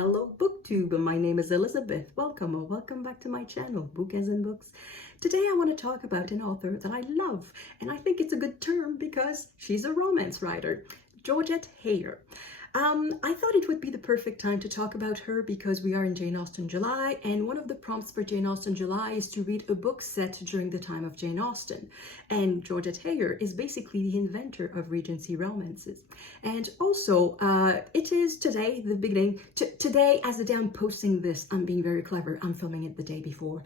Hello BookTube, my name is Elizabeth. Welcome or welcome back to my channel, Book as in Books. Today I want to talk about an author that I love, and I think it's a good term because she's a romance writer, Georgette. I thought it would be the perfect time to talk about her because we are in Jane Austen July, and one of the prompts for Jane Austen July is to read a book set during the time of Jane Austen. And Georgette is basically the inventor of Regency romances. And also, it is today the beginning. Today, as the day I'm posting this, I'm being very clever. I'm filming it the day before.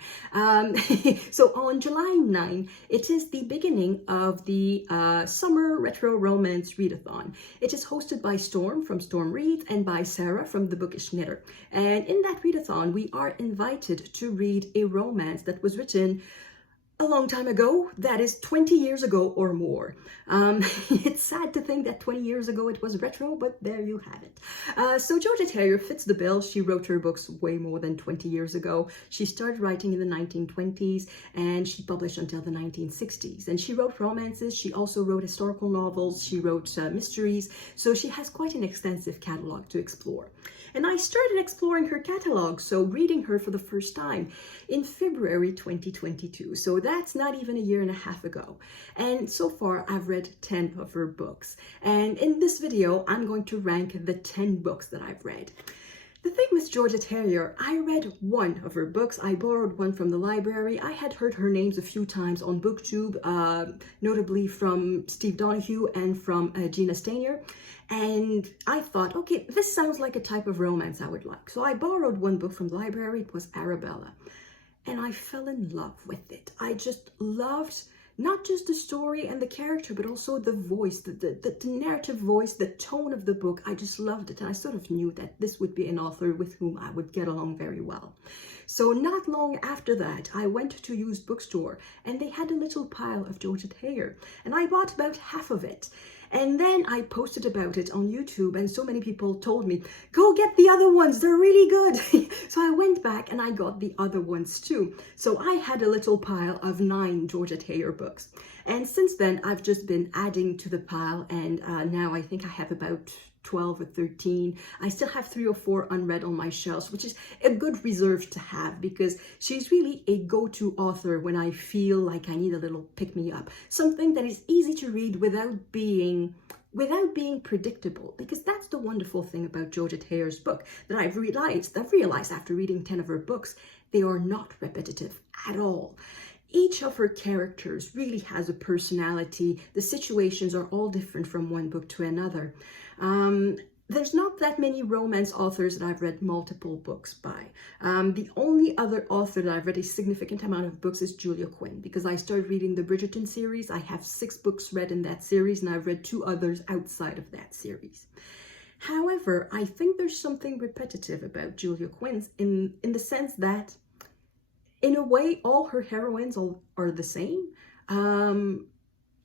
So on July 9, it is the beginning of the Summer Retro Romance Readathon. It is hosted by Storm from Storm Reads and by Sarah from The Bookish Knitter. And in that readathon, we are invited to read a romance that was written a long time ago, that is 20 years ago or more. It's sad to think that 20 years ago it was retro, but there you have it. So Georgette fits the bill. She wrote her books way more than 20 years ago. She started writing in the 1920s and she published until the 1960s. And she wrote romances. She also wrote historical novels. She wrote mysteries. So she has quite an extensive catalog to explore. And I started exploring her catalog, so reading her for the first time in February 2022. So that's not even a year and a half ago. And so far, I've read 10 of her books. And in this video, I'm going to rank the 10 books that I've read. The thing with Georgette, I read one of her books. I borrowed one from the library. I had heard her names a few times on BookTube, notably from Steve Donahue and from Gina Stanier. And I thought, okay, this sounds like a type of romance I would like. So I borrowed one book from the library. It was Arabella. And I fell in love with it. I just loved not just the story and the character, but also the voice, the narrative voice, the tone of the book. I just loved it. And I sort of knew that this would be an author with whom I would get along very well. So not long after that, I went to used bookstore and they had a little pile of Georgette and I bought about half of it. And then I posted about it on YouTube and so many people told me, go get the other ones, they're really good. So I went back and I got the other ones too. So I had a little pile of 9 Georgette books. And since then, I've just been adding to the pile and now I think I have about 12 or 13. I still have 3 or 4 unread on my shelves, which is a good reserve to have because she's really a go-to author when I feel like I need a little pick-me-up. Something that is easy to read without being predictable, because that's the wonderful thing about Georgette book that I've realized after reading 10 of her books. They are not repetitive at all. Each of her characters really has a personality. The situations are all different from one book to another. There's not that many romance authors that I've read multiple books by. The only other author that I've read a significant amount of books is Julia Quinn, because I started reading the Bridgerton series. I have 6 books read in that series, and I've read 2 others outside of that series. However, I think there's something repetitive about Julia Quinn's in the sense that, in a way, all her heroines are the same.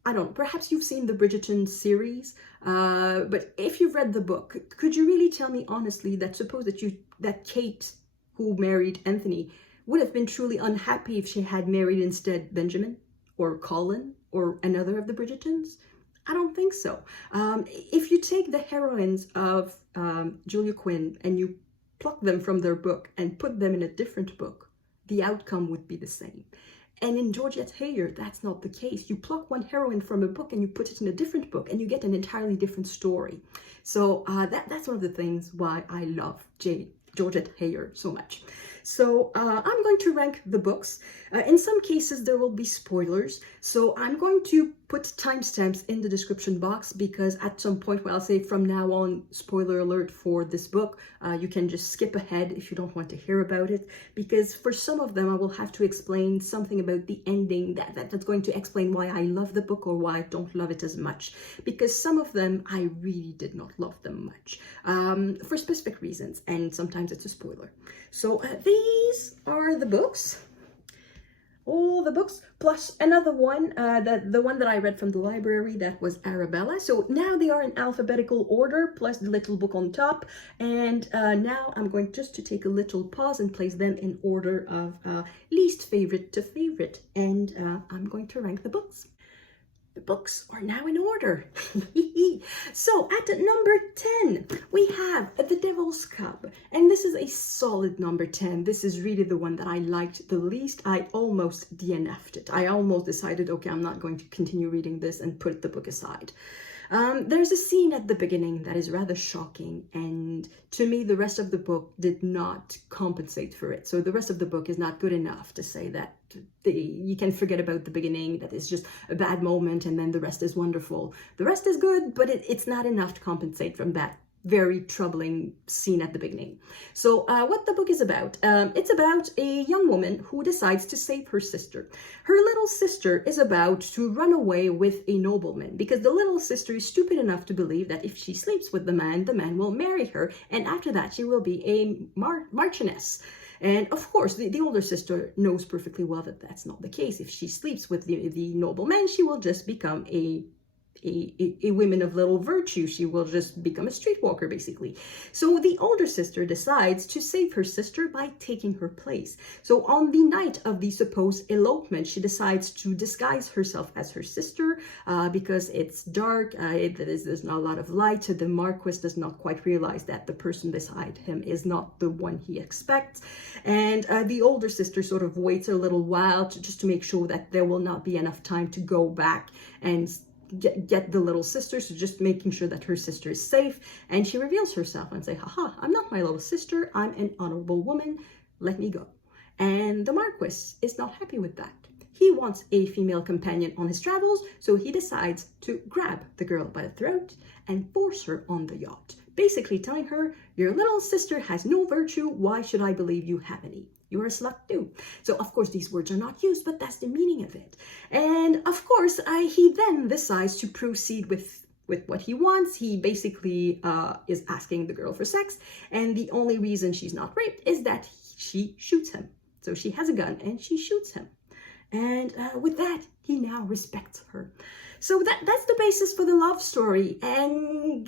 I don't know, perhaps you've seen the Bridgerton series, but if you've read the book, could you really tell me honestly that suppose that Kate, who married Anthony, would have been truly unhappy if she had married instead Benjamin or Colin or another of the Bridgertons? I don't think so. If you take the heroines of Julia Quinn and you pluck them from their book and put them in a different book, the outcome would be the same. And in Georgette, that's not the case. You pluck one heroine from a book and you put it in a different book and you get an entirely different story. So that's one of the things why I love Georgette so much. So I'm going to rank the books. In some cases, there will be spoilers. So I'm going to put timestamps in the description box because at some point where I'll say from now on, spoiler alert for this book, you can just skip ahead if you don't want to hear about it. Because for some of them, I will have to explain something about the ending that's going to explain why I love the book or why I don't love it as much. Because some of them, I really did not love them much for specific reasons. And sometimes it's a spoiler. So these are the books. All the books, plus another one, the one that I read from the library, that was Arabella. So now they are in alphabetical order, plus the little book on top. And now I'm going just to take a little pause and place them in order of least favorite to favorite. And I'm going to rank the books. The books are now in order. So at number 10, we have The Devil's Cub. And this is a solid number 10. This is really the one that I liked the least. I almost DNF'd it. I almost decided, okay, I'm not going to continue reading this and put the book aside. There's a scene at the beginning that is rather shocking, and to me the rest of the book did not compensate for it. So the rest of the book is not good enough to say that you can forget about the beginning, that it's just a bad moment and then the rest is wonderful. The rest is good, but it's not enough to compensate from that very troubling scene at the beginning. So what the book is about, it's about a young woman who decides to save her sister. Her little sister is about to run away with a nobleman because the little sister is stupid enough to believe that if she sleeps with the man will marry her, and after that she will be a marchioness. And of course, the older sister knows perfectly well that that's not the case. If she sleeps with the nobleman, she will just become a woman of little virtue. She will just become a streetwalker, basically. So the older sister decides to save her sister by taking her place. So on the night of the supposed elopement, she decides to disguise herself as her sister because it's dark, there's not a lot of light. The Marquis does not quite realize that the person beside him is not the one he expects. And the older sister sort of waits a little while just to make sure that there will not be enough time to go back and get the little sister, so just making sure that her sister is safe. And she reveals herself and say, haha, I'm not my little sister, I'm an honorable woman, let me go. And the Marquis is not happy with that. He wants a female companion on his travels, so he decides to grab the girl by the throat and force her on the yacht, basically telling her, your little sister has no virtue, why should I believe you have any? You're a slut too. So of course these words are not used, but that's the meaning of it. And of course he then decides to proceed with what he wants. He basically is asking the girl for sex, and the only reason she's not raped is that she shoots him. So she has a gun and she shoots him. And with that, he now respects her. So that's the basis for the love story. And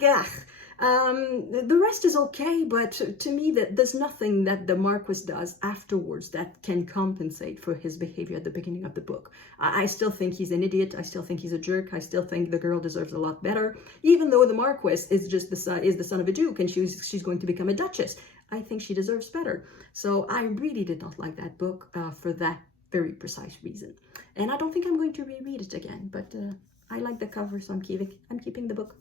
the rest is okay, but to me there's nothing that the Marquis does afterwards that can compensate for his behavior at the beginning of the book. I still think he's an idiot. I still think he's a jerk. I still think the girl deserves a lot better, even though the Marquis is just the son of a duke and she's going to become a duchess. I think she deserves better. So I really did not like that book for that very precise reason. And I don't think I'm going to reread it again, but I like the cover, so I'm keeping the book.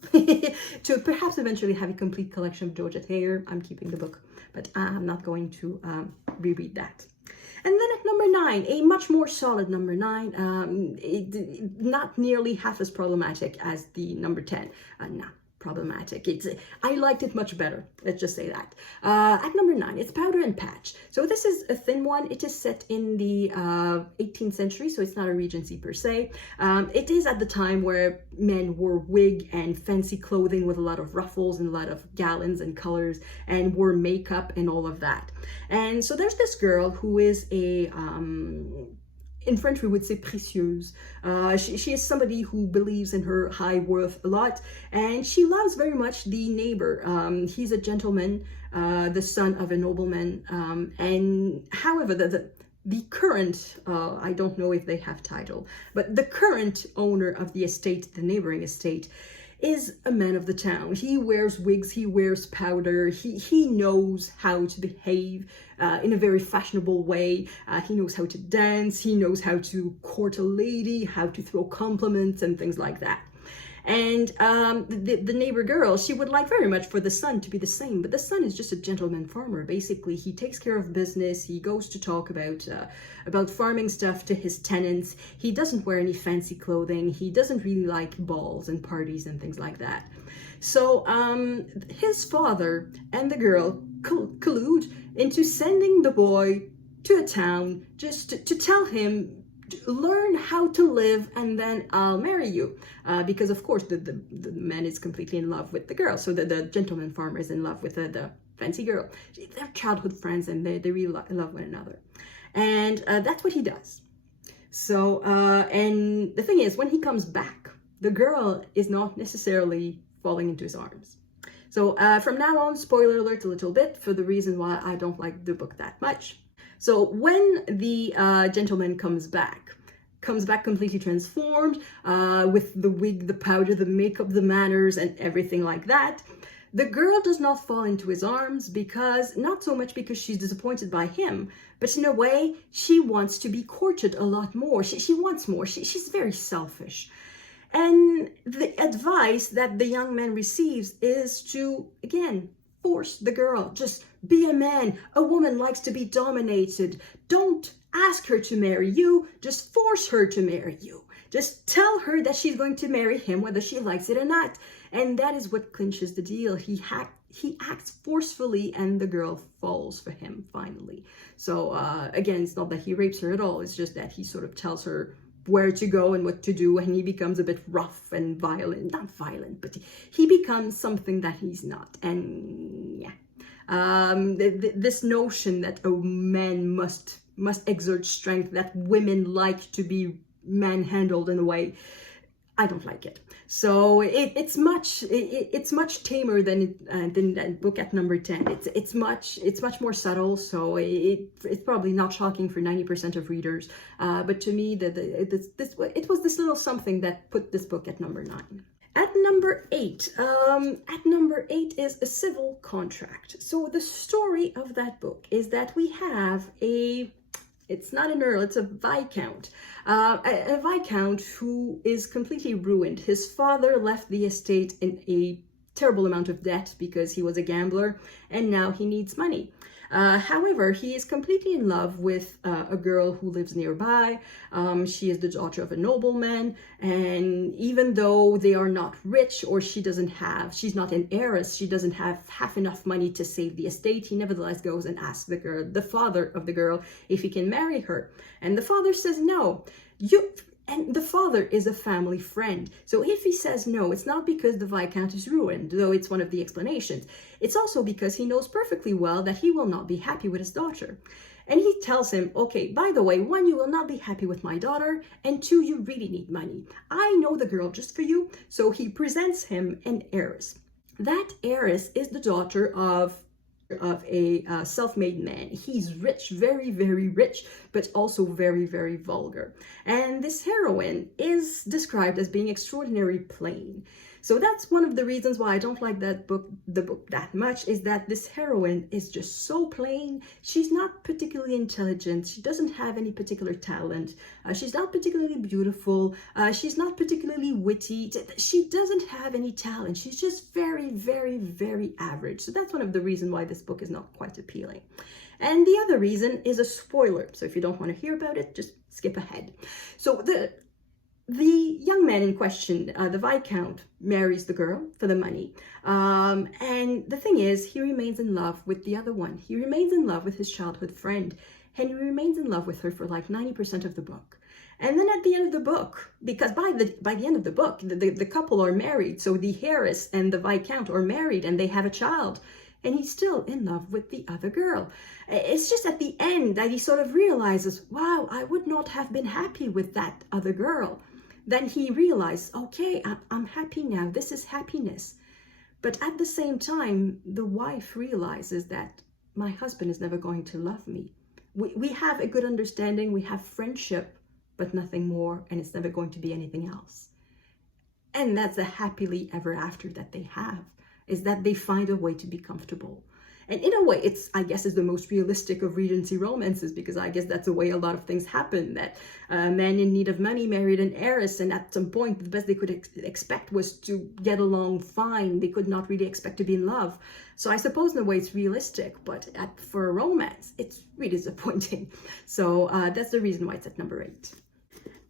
To perhaps eventually have a complete collection of Georgette hair, I'm keeping the book, but I'm not going to reread that. And then at number 9, a much more solid number 9, not nearly half as problematic as the number 10. No, problematic. I liked it much better. Let's just say that. At number 9, it's Powder and Patch. So this is a thin one. It is set in the 18th century, so it's not a Regency per se. It is at the time where men wore wig and fancy clothing with a lot of ruffles and a lot of gallons and colors, and wore makeup and all of that. And so there's this girl who is a in French, we would say précieuse. She is somebody who believes in her high worth a lot, and she loves very much the neighbor. He's a gentleman, the son of a nobleman, and however, the current, I don't know if they have title, but the current owner of the estate, the neighboring estate, is a man of the town. He wears wigs, he wears powder, he knows how to behave in a very fashionable way. He knows how to dance, he knows how to court a lady, how to throw compliments and things like that. And the neighbor girl, she would like very much for the son to be the same, but the son is just a gentleman farmer. Basically, he takes care of business. He goes to talk about farming stuff to his tenants. He doesn't wear any fancy clothing. He doesn't really like balls and parties and things like that. So his father and the girl collude into sending the boy to a town just to tell him, learn how to live and then I'll marry you, because of course the man is completely in love with the girl. So the gentleman farmer is in love with the fancy girl. They're childhood friends and they really love one another, and that's what he does. So and the thing is, when he comes back, the girl is not necessarily falling into his arms. So from now on, spoiler alert a little bit for the reason why I don't like the book that much. So when the gentleman comes back, comes back completely transformed, with the wig, the powder, the makeup, the manners, and everything like that. The girl does not fall into his arms because, not so much because she's disappointed by him, but in a way, she wants to be courted a lot more. She wants more. She's very selfish. And the advice that the young man receives is to, again, force the girl. Just be a man. A woman likes to be dominated. Don't ask her to marry you. Just force her to marry you. Just tell her that she's going to marry him whether she likes it or not. And that is what clinches the deal. He acts forcefully and the girl falls for him finally. So again, it's not that he rapes her at all. It's just that he sort of tells her where to go and what to do, and he becomes a bit rough and violent. Not violent, but he becomes something that he's not. And yeah, this notion that a man must exert strength, that women like to be manhandled in a way, I don't like it. So it's much tamer than that book at number 10. It's much more subtle. So it's probably not shocking for 90% of readers. But to me, it was this little something that put this book at number 9. At number 8 is A Civil Contract. So the story of that book is that we have it's not an earl, it's a viscount. A viscount who is completely ruined. His father left the estate in a terrible amount of debt because he was a gambler, and now he needs money. However, he is completely in love with a girl who lives nearby. She is the daughter of a nobleman, and even though they are not rich, or she's not an heiress, she doesn't have half enough money to save the estate, he nevertheless goes and asks the father of the girl, if he can marry her. And the father says no. And the father is a family friend. So if he says no, it's not because the Viscount is ruined, though it's one of the explanations. It's also because he knows perfectly well that he will not be happy with his daughter. And he tells him, okay, by the way, 1, you will not be happy with my daughter, and 2, you really need money. I know the girl just for you. So he presents him an heiress. That heiress is the daughter of a self-made man. He's rich, very, very rich, but also very, very vulgar. And this heroine is described as being extraordinarily plain. So that's one of the reasons why I don't like the book that much, is that this heroine is just so plain. She's not particularly intelligent. She doesn't have any particular talent. She's not particularly beautiful. She's not particularly witty. She doesn't have any talent. She's just very, very, very average. So that's one of the reasons why this book is not quite appealing. And the other reason is a spoiler. So if you don't want to hear about it, just skip ahead. So the young man in question, the Viscount, marries the girl for the money. And the thing is, he remains in love with the other one. He remains in love with his childhood friend. And he remains in love with her for like 90% of the book. And then at the end of the book, because by the end of the book, the couple are married. So the heiress and the Viscount are married and they have a child. And he's still in love with the other girl. It's just at the end that he sort of realizes, wow, I would not have been happy with that other girl. Then he realized, okay, I'm happy now. This is happiness. But at the same time, the wife realizes that my husband is never going to love me. We have a good understanding. We have friendship, but nothing more. And it's never going to be anything else. And that's a happily ever after that they have, is that they find a way to be comfortable. And in a way, I guess, is the most realistic of Regency romances, because I guess that's the way a lot of things happen, that a man in need of money married an heiress, and at some point, the best they could expect was to get along fine. They could not really expect to be in love. So I suppose in a way it's realistic, but for a romance, it's really disappointing. So that's the reason why it's at number 8.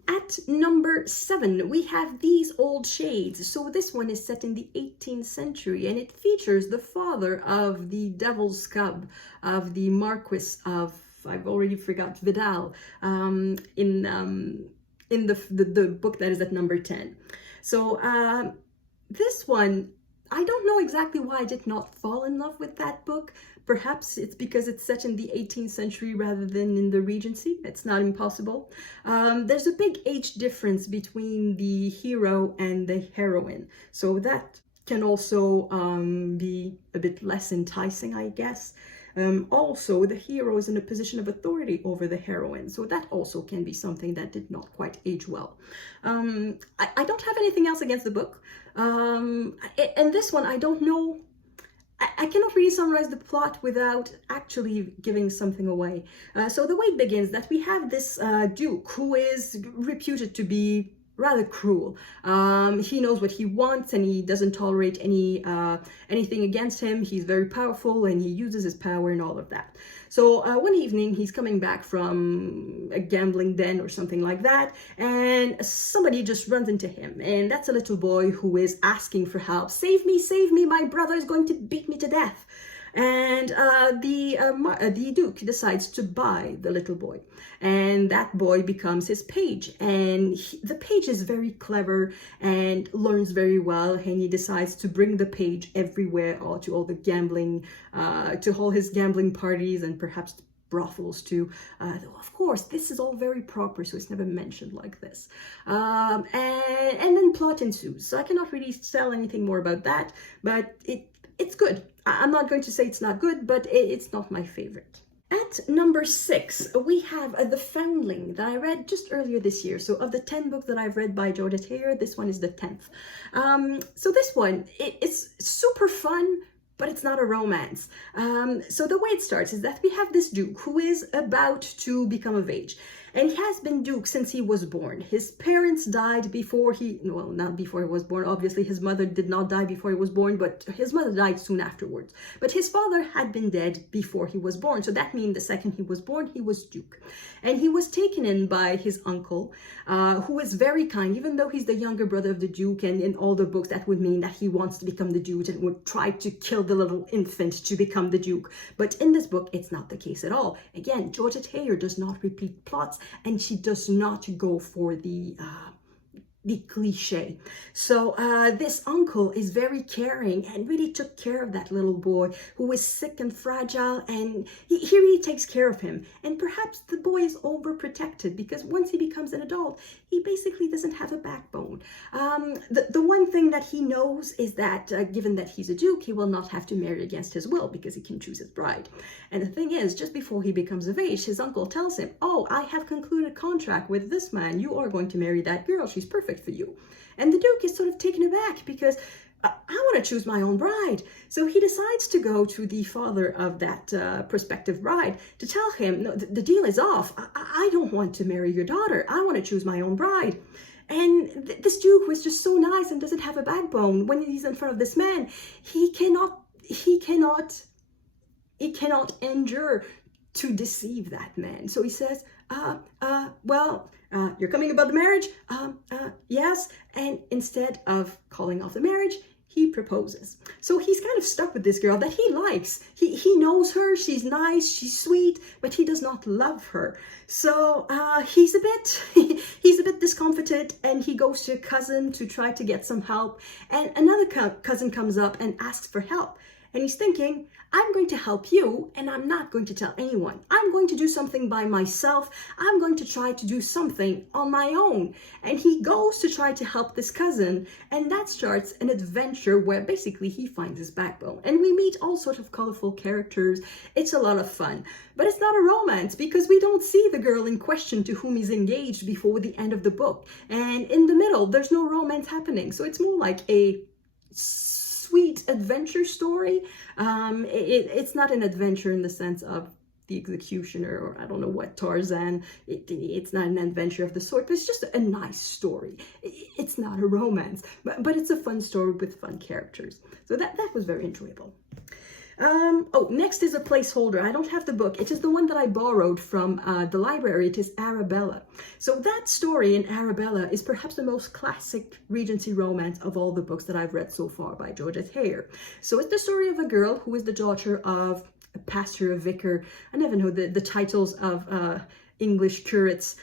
At number 7, we have These Old Shades. So this one is set in the 18th century, and it features the father of the Devil's Cub, of the Marquis of, I've already forgot, Vidal, in the book that is at number 10. So this one, I don't know exactly why I did not fall in love with that book. Perhaps it's because it's set in the 18th century rather than in the Regency. It's not impossible. There's a big age difference between the hero and the heroine. So that can also be a bit less enticing, I guess. Also, the hero is in a position of authority over the heroine, so that also can be something that did not quite age well. I don't have anything else against the book. And this one, I don't know. I cannot really summarize the plot without actually giving something away. So the way it begins, that we have this Duke who is reputed to be rather cruel. He knows what he wants and he doesn't tolerate anything against him. He's very powerful and he uses his power and all of that. So one evening he's coming back from a gambling den or something like that, and somebody just runs into him, and that's a little boy who is asking for help. Save me, my brother is going to beat me to death. And the Duke decides to buy the little boy, and that boy becomes his page, and the page is very clever and learns very well, and he decides to bring the page everywhere, or to all the gambling, to all his gambling parties and perhaps brothels too. Of course, this is all very proper, so it's never mentioned like this. And then plot ensues. So I cannot really tell anything more about that, but it's good. I'm not going to say it's not good, but it's not my favorite. At number 6, we have The Foundling that I read just earlier this year. So of the 10 books that I've read by Georgette, this one is the 10th. So this one, it's super fun, but it's not a romance. So the way it starts is that we have this Duke who is about to become of age. And he has been Duke since he was born. His parents died before well, not before he was born. Obviously, his mother did not die before he was born, but his mother died soon afterwards. But his father had been dead before he was born. So that means the second he was born, he was Duke. And he was taken in by his uncle, who is very kind, even though he's the younger brother of the Duke. And in all the books, that would mean that he wants to become the Duke and would try to kill the little infant to become the Duke. But in this book, it's not the case at all. Again, Georgette does not repeat plots, and she does not go for the cliche. So this uncle is very caring and really took care of that little boy who is sick and fragile, and he really takes care of him. And perhaps the boy is overprotected because once he becomes an adult, he basically doesn't have a backbone. The one thing that he knows is that given that he's a Duke, he will not have to marry against his will because he can choose his bride. And the thing is, just before he becomes of age, his uncle tells him, "Oh, I have concluded a contract with this man. You are going to marry that girl. She's perfect for you." And the Duke is sort of taken aback because I want to choose my own bride. So he decides to go to the father of that prospective bride to tell him, "No, the deal is off. I don't want to marry your daughter. I want to choose my own bride." And this Duke was just so nice and doesn't have a backbone. When he's in front of this man, he cannot endure to deceive that man. So he says, well, you're coming about the marriage? Yes. And instead of calling off the marriage, he proposes. So he's kind of stuck with this girl that he likes. He knows her, she's nice, she's sweet, but he does not love her. So he's a bit discomfited, and he goes to a cousin to try to get some help. And another cousin comes up and asks for help. And he's thinking, I'm going to help you, and I'm not going to tell anyone. I'm going to do something by myself. I'm going to try to do something on my own. And he goes to try to help this cousin, and that starts an adventure where basically he finds his backbone. And we meet all sorts of colorful characters. It's a lot of fun. But it's not a romance because we don't see the girl in question to whom he's engaged before the end of the book. And in the middle, there's no romance happening. So it's more like a sweet adventure story. It's not an adventure in the sense of The Executioner or I don't know what, Tarzan. It's not an adventure of the sort, but it's just a nice story. It's not a romance, but it's a fun story with fun characters. So that was very enjoyable. Next is a placeholder. I don't have the book. It is the one that I borrowed from the library. It is Arabella. So that story in Arabella is perhaps the most classic Regency romance of all the books that I've read so far by Georgette. So it's the story of a girl who is the daughter of a pastor, a vicar. I never know the titles of English curates.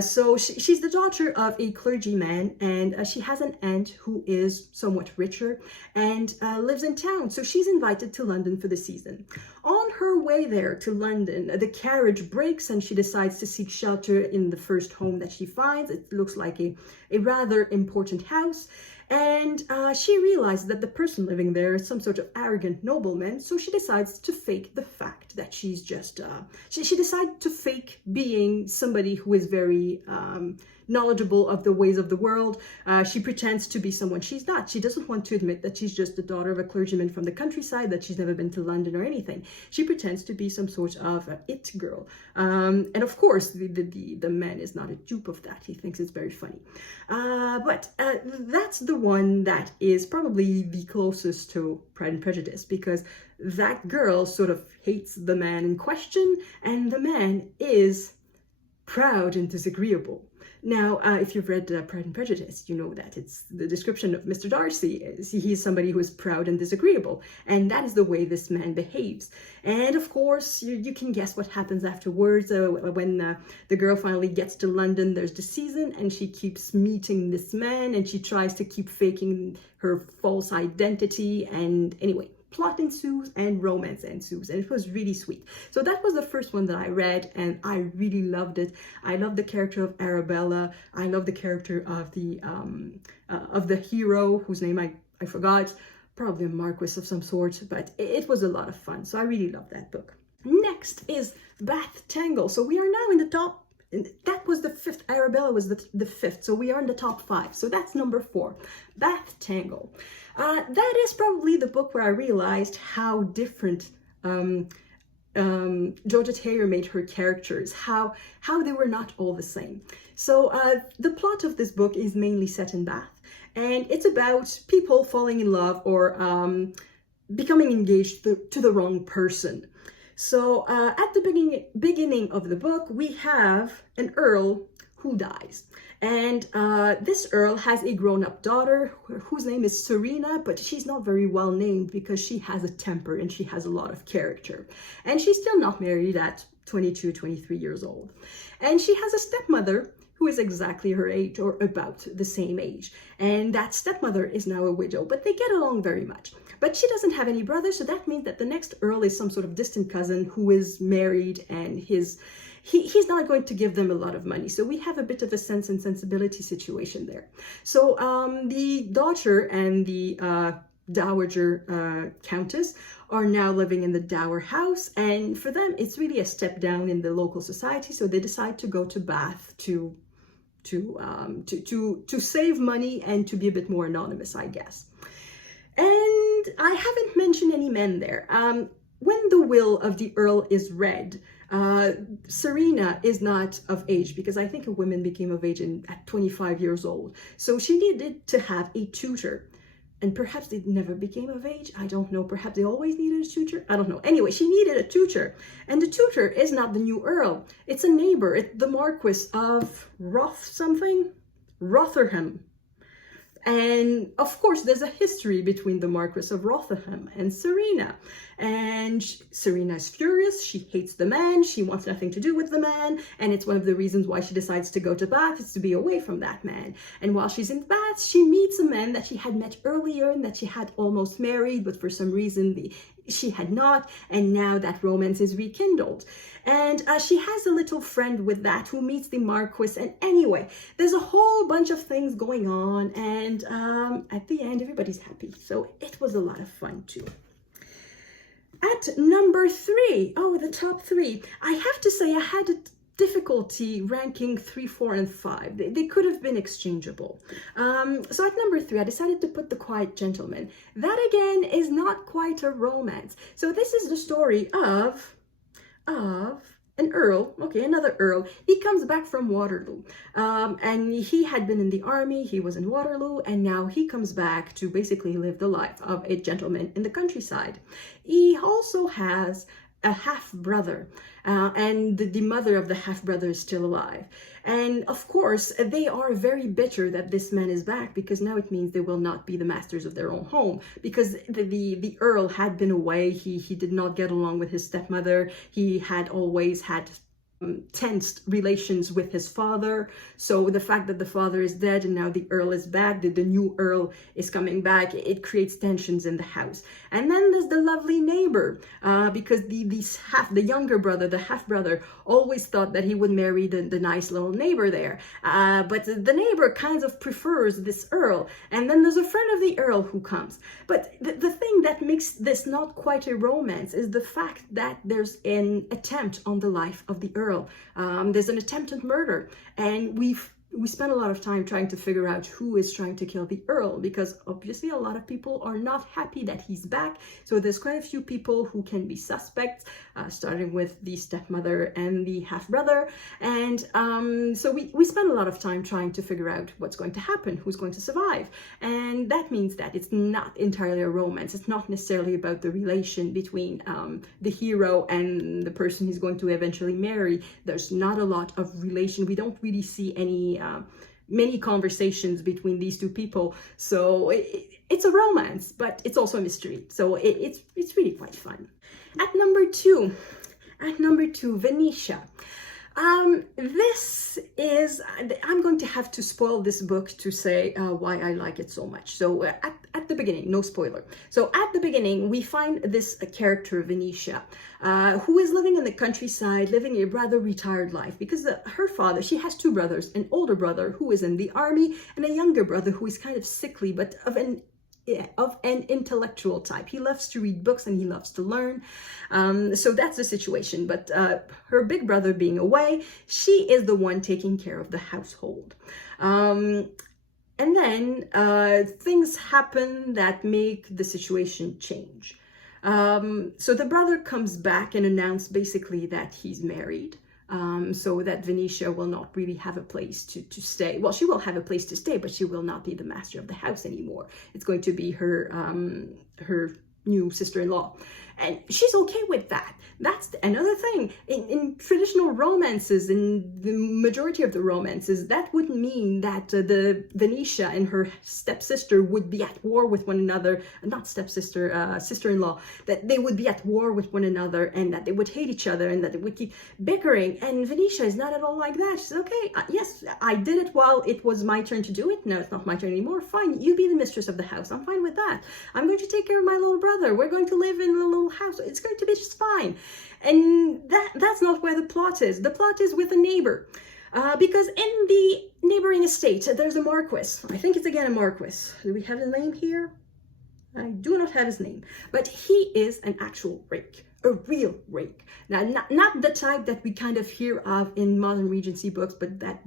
So she's the daughter of a clergyman, and she has an aunt who is somewhat richer and lives in town. So she's invited to London for the season. On her way there to London, the carriage breaks and she decides to seek shelter in the first home that she finds. It looks like a rather important house. And she realizes that the person living there is some sort of arrogant nobleman, so she decides to fake the fact that she's just, she decides to fake being somebody who is very knowledgeable of the ways of the world. She pretends to be someone she's not. She doesn't want to admit that she's just the daughter of a clergyman from the countryside, that she's never been to London or anything. She pretends to be some sort of it girl. And of course, the man is not a dupe of that. He thinks it's very funny. But that's the one that is probably the closest to Pride and Prejudice, because that girl sort of hates the man in question, and the man is proud and disagreeable. Now, if you've read Pride and Prejudice, you know that it's the description of Mr. Darcy. He's somebody who is proud and disagreeable, and that is the way this man behaves. And of course, you can guess what happens afterwards. When the girl finally gets to London, there's the season, and she keeps meeting this man, and she tries to keep faking her false identity. And anyway, plot ensues and romance ensues, and it was really sweet. So that was the first one that I read, and I really loved it. I love the character of Arabella. I love the character of the hero, whose name I forgot, probably a marquis of some sort, but it was a lot of fun. So I really love that book. Next is Bath Tangle. So we are now in the top. That was the fifth. Arabella was the fifth. So we are in the top 5. So that's number 4, Bath Tangle. That is probably the book where I realized how different Georgette made her characters, how they were not all the same. So the plot of this book is mainly set in Bath, and it's about people falling in love or becoming engaged to the wrong person. So at the beginning of the book, we have an earl who dies. And this earl has a grown-up daughter whose name is Serena, but she's not very well named because she has a temper and she has a lot of character. And she's still not married at 22, 23 years old. And she has a stepmother who is exactly her age or about the same age. And that stepmother is now a widow, but they get along very much. But she doesn't have any brothers, so that means that the next earl is some sort of distant cousin who is married, and he's not going to give them a lot of money. So we have a bit of a Sense and Sensibility situation there. So the daughter and the dowager countess are now living in the dower house, and for them it's really a step down in the local society. So they decide to go to Bath to save money and to be a bit more anonymous, I guess. And I haven't mentioned any men there. When the will of the earl is read, Serena is not of age, because I think a woman became of age at 25 years old. So she needed to have a tutor. And perhaps they never became of age. I don't know. Perhaps they always needed a tutor. I don't know. Anyway, she needed a tutor. And the tutor is not the new earl. It's a neighbor. It's the Marquis of Rotherham. And of course, there's a history between the Marquis of Rotherham and Serena. And Serena is furious. She hates the man. She wants nothing to do with the man. And it's one of the reasons why she decides to go to Bath, is to be away from that man. And while she's in Bath, she meets a man that she had met earlier and that she had almost married, but for some reason she had not. And now that romance is rekindled. And she has a little friend with that who meets the Marquis. And anyway, there's a whole bunch of things going on. And at the end, everybody's happy. So it was a lot of fun too. At number 3, the top 3, I have to say I had a difficulty ranking 3, 4, and 5. They could have been exchangeable. So at number 3, I decided to put The Quiet Gentleman. That again is not quite a romance. So this is the story of an earl, another earl. He comes back from Waterloo, and he had been in the army, he was in Waterloo, and now he comes back to basically live the life of a gentleman in the countryside. He also has a half-brother, and the mother of the half-brother is still alive. And of course, they are very bitter that this man is back, because now it means they will not be the masters of their own home, because the earl had been away. He did not get along with his stepmother. He had always had tensed relations with his father. So the fact that the father is dead and now the Earl is back, the new Earl is coming back, it creates tensions in the house. And then there's the lovely neighbor, because the younger brother, the half brother, always thought that he would marry the nice little neighbor there. But the neighbor kind of prefers this Earl. And then there's a friend of the Earl who comes. But the thing that makes this not quite a romance is the fact that there's an attempt on the life of the Earl. There's an attempted murder, and we spent a lot of time trying to figure out who is trying to kill the Earl, because obviously a lot of people are not happy that he's back. So there's quite a few people who can be suspects, starting with the stepmother and the half-brother. And so we spent a lot of time trying to figure out what's going to happen, who's going to survive. And that means that it's not entirely a romance. It's not necessarily about the relation between the hero and the person he's going to eventually marry. There's not a lot of relation. We don't really see many conversations between these two people. So it's a romance, but it's also a mystery. So it's really quite fun. At number two, Venetia. This is, I'm going to have to spoil this book to say why I like it so much. So at the beginning, no spoiler. So at the beginning, we find this character, Venetia, who is living in the countryside, living a rather retired life, because her father, she has two brothers, an older brother who is in the army and a younger brother who is kind of sickly, but of an intellectual type. He loves to read books and he loves to learn. So that's the situation. But her big brother being away, she is the one taking care of the household. And then things happen that make the situation change. So the brother comes back and announces basically that he's married. So that Venetia will not really have a place to stay. Well, she will have a place to stay, but she will not be the master of the house anymore. It's going to be her new sister-in-law. And she's okay with that. That's another thing. In traditional romances, in the majority of the romances, that would mean that the Venetia and her stepsister would be at war with one another. Not stepsister, sister-in-law. That they would be at war with one another, and that they would hate each other, and that they would keep bickering. And Venetia is not at all like that. She's okay. Yes, I did it while it was my turn to do it. Now it's not my turn anymore. Fine, you be the mistress of the house. I'm fine with that. I'm going to take care of my little brother. We're going to live in a little house. It's going to be just fine. And that's not where the plot is. The plot is with a neighbor. Because in the neighboring estate, there's a marquis. I think it's again a marquis. Do we have his name here? I do not have his name. But he is an actual rake. A real rake. Now, not the type that we kind of hear of in modern Regency books, but that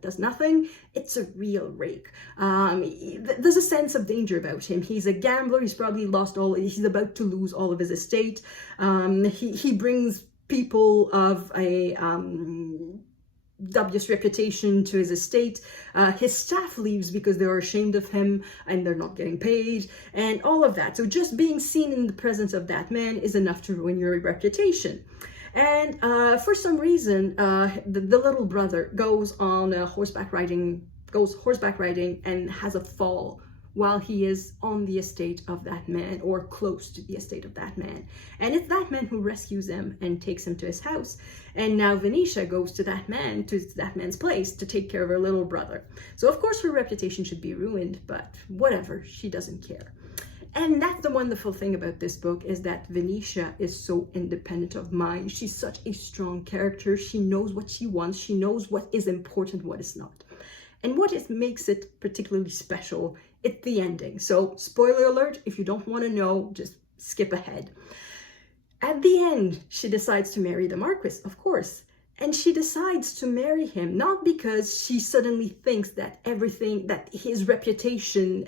does nothing. It's a real rake. There's a sense of danger about him. He's a gambler. He's probably he's about to lose all of his estate. He brings people of a dubious reputation to his estate. His staff leaves because they're ashamed of him and they're not getting paid and all of that. So just being seen in the presence of that man is enough to ruin your reputation. And for some reason, the little brother goes on horseback riding and has a fall while he is on the estate of that man, or close to the estate of that man. And it's that man who rescues him and takes him to his house. And now Venetia goes to that man's place to take care of her little brother. So of course her reputation should be ruined, but whatever, she doesn't care. And that's the wonderful thing about this book, is that Venetia is so independent of mind. She's such a strong character. She knows what she wants. She knows what is important, what is not. And what makes it particularly special, it's the ending. So spoiler alert, if you don't want to know, just skip ahead. At the end, she decides to marry the Marquis, of course. And she decides to marry him, not because she suddenly thinks that his reputation,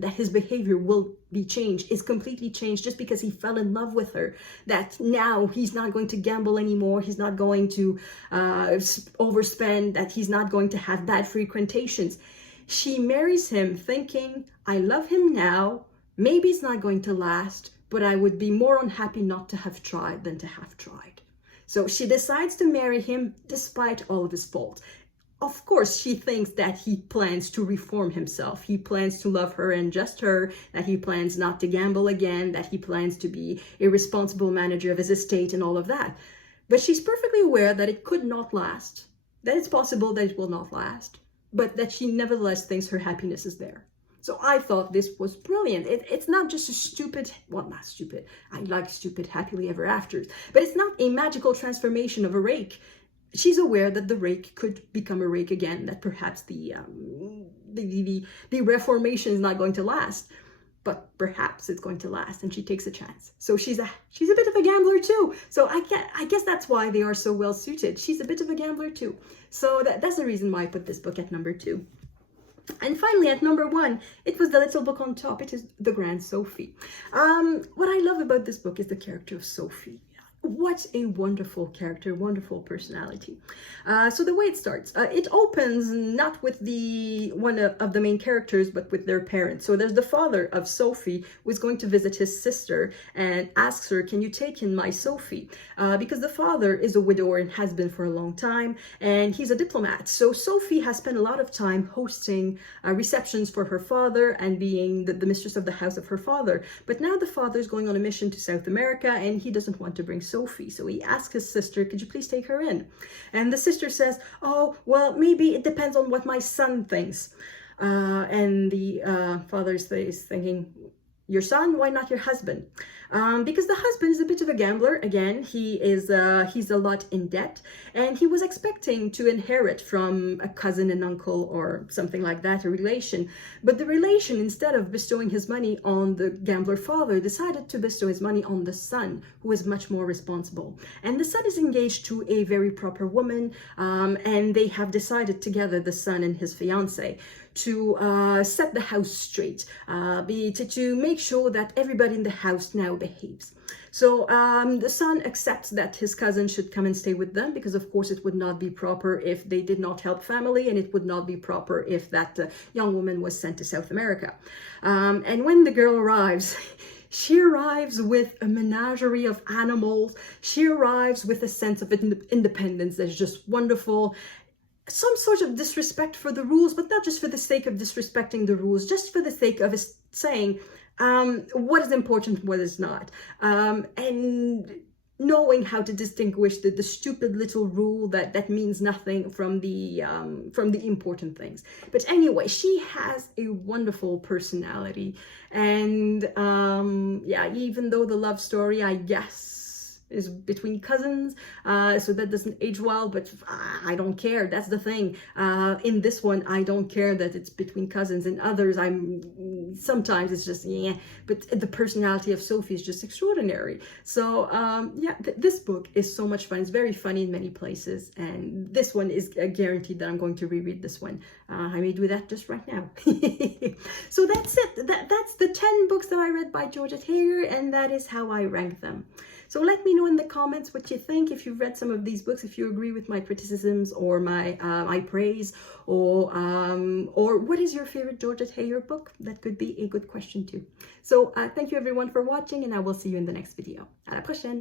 that his behavior will be changed, is completely changed just because he fell in love with her. That now he's not going to gamble anymore, he's not going to overspend, that he's not going to have bad frequentations. She marries him thinking, I love him now, maybe it's not going to last, but I would be more unhappy not to have tried than to have tried. So she decides to marry him despite all of his faults. Of course, she thinks that he plans to reform himself. He plans to love her and just her, that he plans not to gamble again, that he plans to be a responsible manager of his estate and all of that. But she's perfectly aware that it could not last, that it's possible that it will not last, but that she nevertheless thinks her happiness is there. So I thought this was brilliant. It's not just a stupid, well, not stupid, I like stupid happily ever afters, but it's not a magical transformation of a rake. She's aware that the rake could become a rake again, that perhaps the reformation is not going to last, but perhaps it's going to last, and she takes a chance. So she's a bit of a gambler too. So I guess that's why they are so well suited. She's a bit of a gambler too. So that's the reason why I put this book at number 2. And finally, at number 1, it was the little book on top. It is The Grand Sophy. What I love about this book is the character of Sophie. What a wonderful character, wonderful personality. So the way it starts, it opens not with one of the main characters, but with their parents. So there's the father of Sophie, who is going to visit his sister and asks her, can you take in my Sophie? Because the father is a widower and has been for a long time, and he's a diplomat. So Sophie has spent a lot of time hosting receptions for her father and being the mistress of the house of her father. But now the father is going on a mission to South America, and he doesn't want to bring Sophie. So he asks his sister, could you please take her in? And the sister says, oh, well, maybe it depends on what my son thinks. And the father is thinking, your son? Why not your husband? Because the husband is a bit of a gambler. Again, he's a lot in debt, and he was expecting to inherit from a cousin, an uncle, or something like that, a relation. But the relation, instead of bestowing his money on the gambler father, decided to bestow his money on the son, who is much more responsible. And the son is engaged to a very proper woman, and they have decided together, the son and his fiancée, to set the house straight, to make sure that everybody in the house now behaves. So the son accepts that his cousin should come and stay with them, because of course it would not be proper if they did not help family, and it would not be proper if that young woman was sent to South America. And when the girl arrives, she arrives with a menagerie of animals. She arrives with a sense of independence that's just wonderful. Some sort of disrespect for the rules, but not just for the sake of disrespecting the rules, just for the sake of saying what is important, what is not, and knowing how to distinguish the stupid little rule that means nothing from the important things. But anyway, she has a wonderful personality, and yeah, even though the love story, I guess, is between cousins, so that doesn't age well, but I don't care. That's the thing. In this one, I don't care that it's between cousins. In others, sometimes it's just, yeah, but the personality of Sophie is just extraordinary. So yeah, this book is so much fun. It's very funny in many places, and this one is guaranteed that I'm going to reread this one. I may do that just right now. So that's it. That's the 10 books that I read by Georgette, and that is how I rank them. So let me know in the comments what you think, if you've read some of these books, if you agree with my criticisms or my praise, or what is your favorite Georgette book? That could be a good question too. So thank you everyone for watching, and I will see you in the next video. À la prochaine!